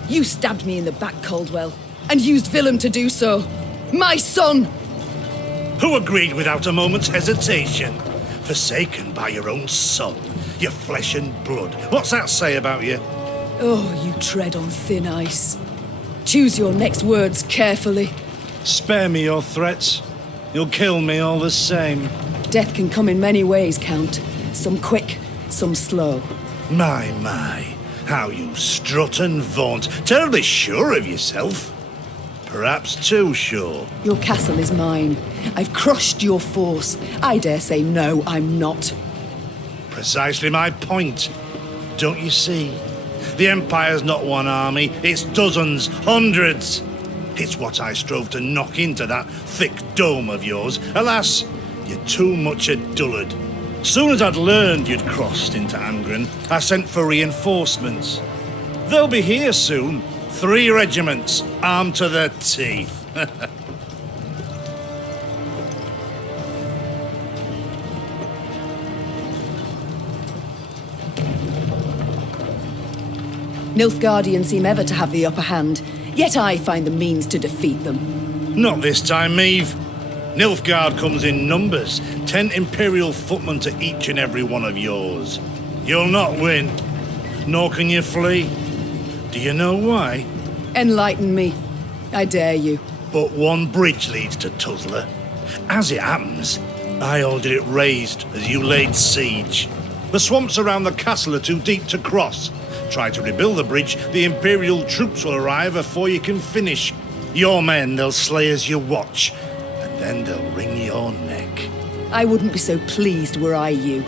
You stabbed me in the back, Caldwell, and used Willem to do so. My son! Who agreed without a moment's hesitation? Forsaken by your own son, your flesh and blood. What's that say about you? Oh, you tread on thin ice. Choose your next words carefully. Spare me your threats. You'll kill me all the same. Death can come in many ways, Count. Some quick, some slow. My, how you strut and vaunt. Terribly sure of yourself. Perhaps too sure. Your castle is mine. I've crushed your force. I dare say no, I'm not. Precisely my point. Don't you see? The Empire's not one army, it's dozens, hundreds. It's what I strove to knock into that thick dome of yours. Alas, you're too much a dullard. Soon as I'd learned you'd crossed into Angren, I sent for reinforcements. They'll be here soon. 3 regiments, armed to the teeth. Nilfgaardians seem ever to have the upper hand, yet I find the means to defeat them. Not this time, Maeve. Nilfgaard comes in numbers. 10 Imperial footmen to each and every one of yours. You'll not win, nor can you flee. Do you know why? Enlighten me. I dare you. But one bridge leads to Tuzla. As it happens, I ordered it raised as you laid siege. The swamps around the castle are too deep to cross. Try to rebuild the bridge, the Imperial troops will arrive before you can finish. Your men they'll slay as you watch, and then they'll wring your neck. I wouldn't be so pleased were I you.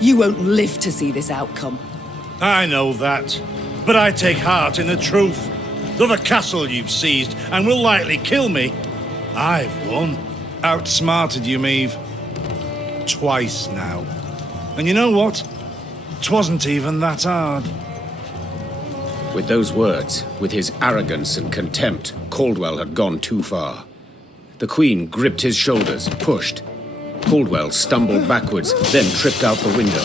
You won't live to see this outcome. I know that, but I take heart in the truth. Though the castle you've seized and will likely kill me, I've won. Outsmarted you, Maeve. Twice now. And you know what? 'Twasn't even that hard. With those words, with his arrogance and contempt, Caldwell had gone too far. The Queen gripped his shoulders, pushed. Caldwell stumbled backwards, then tripped out the window.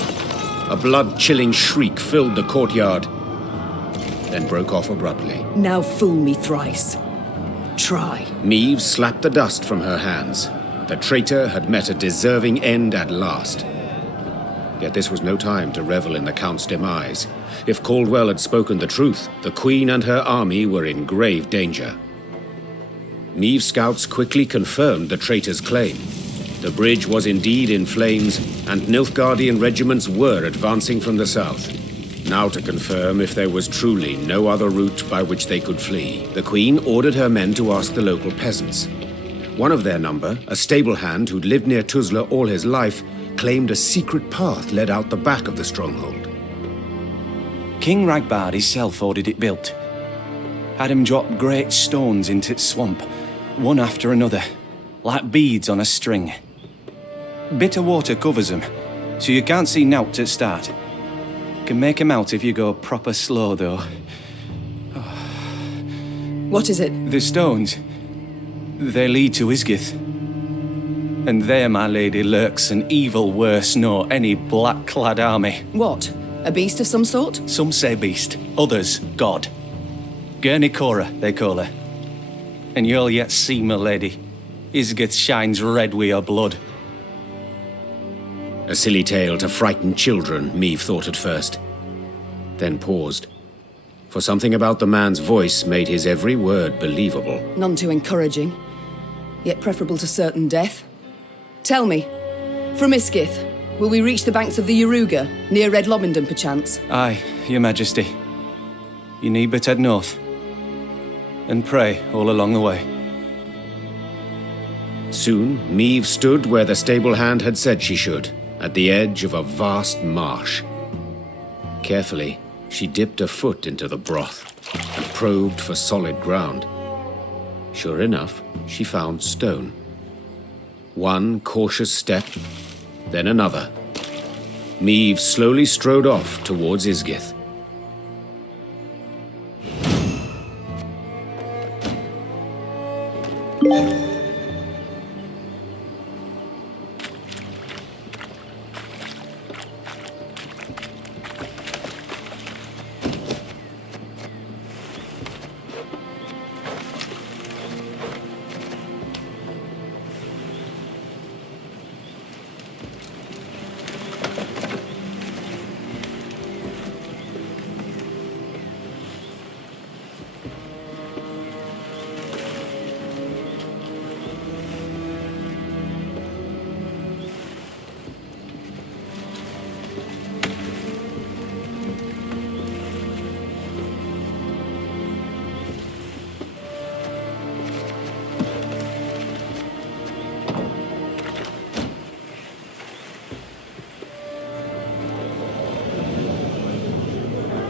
A blood-chilling shriek filled the courtyard, then broke off abruptly. Now fool me thrice. Try. Maeve slapped the dust from her hands. The traitor had met a deserving end at last. Yet this was no time to revel in the Count's demise. If Caldwell had spoken the truth, the Queen and her army were in grave danger. Maeve's scouts quickly confirmed the traitor's claim. The bridge was indeed in flames, and Nilfgaardian regiments were advancing from the south. Now to confirm if there was truly no other route by which they could flee, the Queen ordered her men to ask the local peasants. One of their number, a stable hand who'd lived near Tuzla all his life, claimed a secret path led out the back of the stronghold. King Ragbard himself ordered it built. Had him drop great stones into its swamp, one after another, like beads on a string. Bitter water covers them, so you can't see nowt at start. Can make 'em out if you go proper slow, though. What is it? The stones, they lead to Isgith. And there, my lady, lurks an evil worse nor any black-clad army. What? A beast of some sort? Some say beast, others God. Guernicora, they call her. And you'll yet see, my lady. Isgith shines red wi' her blood. A silly tale to frighten children, Meave thought at first. Then paused. For something about the man's voice made his every word believable. None too encouraging, yet preferable to certain death. Tell me, from Isgith, will we reach the banks of the Yaruga, near Red Lobington perchance? Aye, your majesty. You need but head north. And pray all along the way. Soon, Meave stood where the stable hand had said she should, at the edge of a vast marsh. Carefully, she dipped a foot into the broth and probed for solid ground. Sure enough, she found stone. One cautious step, then another. Meave slowly strode off towards Isgith.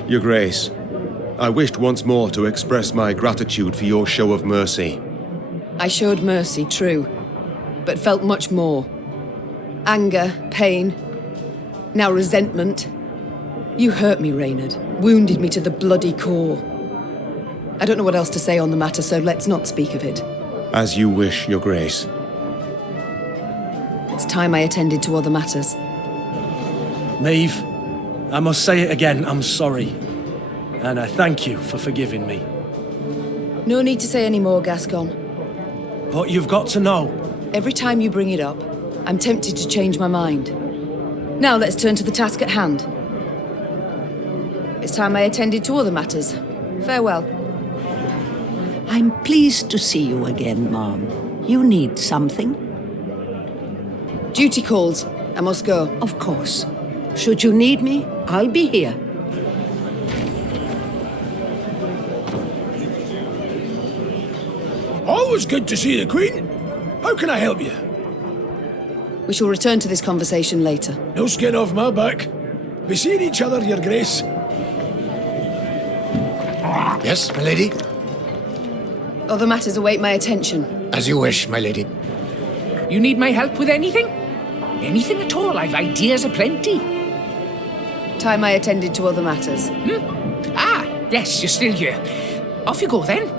Your Grace, I wished once more to express my gratitude for your show of mercy. I showed mercy, true, but felt much more. Anger, pain, now resentment. You hurt me, Reynard, wounded me to the bloody core. I don't know what else to say on the matter, so let's not speak of it. As you wish, Your Grace. It's time I attended to other matters. Meave, I must say it again, I'm sorry. And I thank you for forgiving me. No need to say any more, Gascon. But you've got to know. Every time you bring it up, I'm tempted to change my mind. Now let's turn to the task at hand. It's time I attended to other matters. Farewell. I'm pleased to see you again, Mom. You need something? Duty calls. I must go. Of course. Should you need me, I'll be here. Always good to see the Queen. How can I help you? We shall return to this conversation later. No skin off my back. We seeing each other, Your Grace. Yes, my lady? Other matters await my attention. As you wish, my lady. You need my help with anything? Anything at all. I've ideas aplenty. Time I attended to other matters. Ah, yes, you're still here. Off you go then.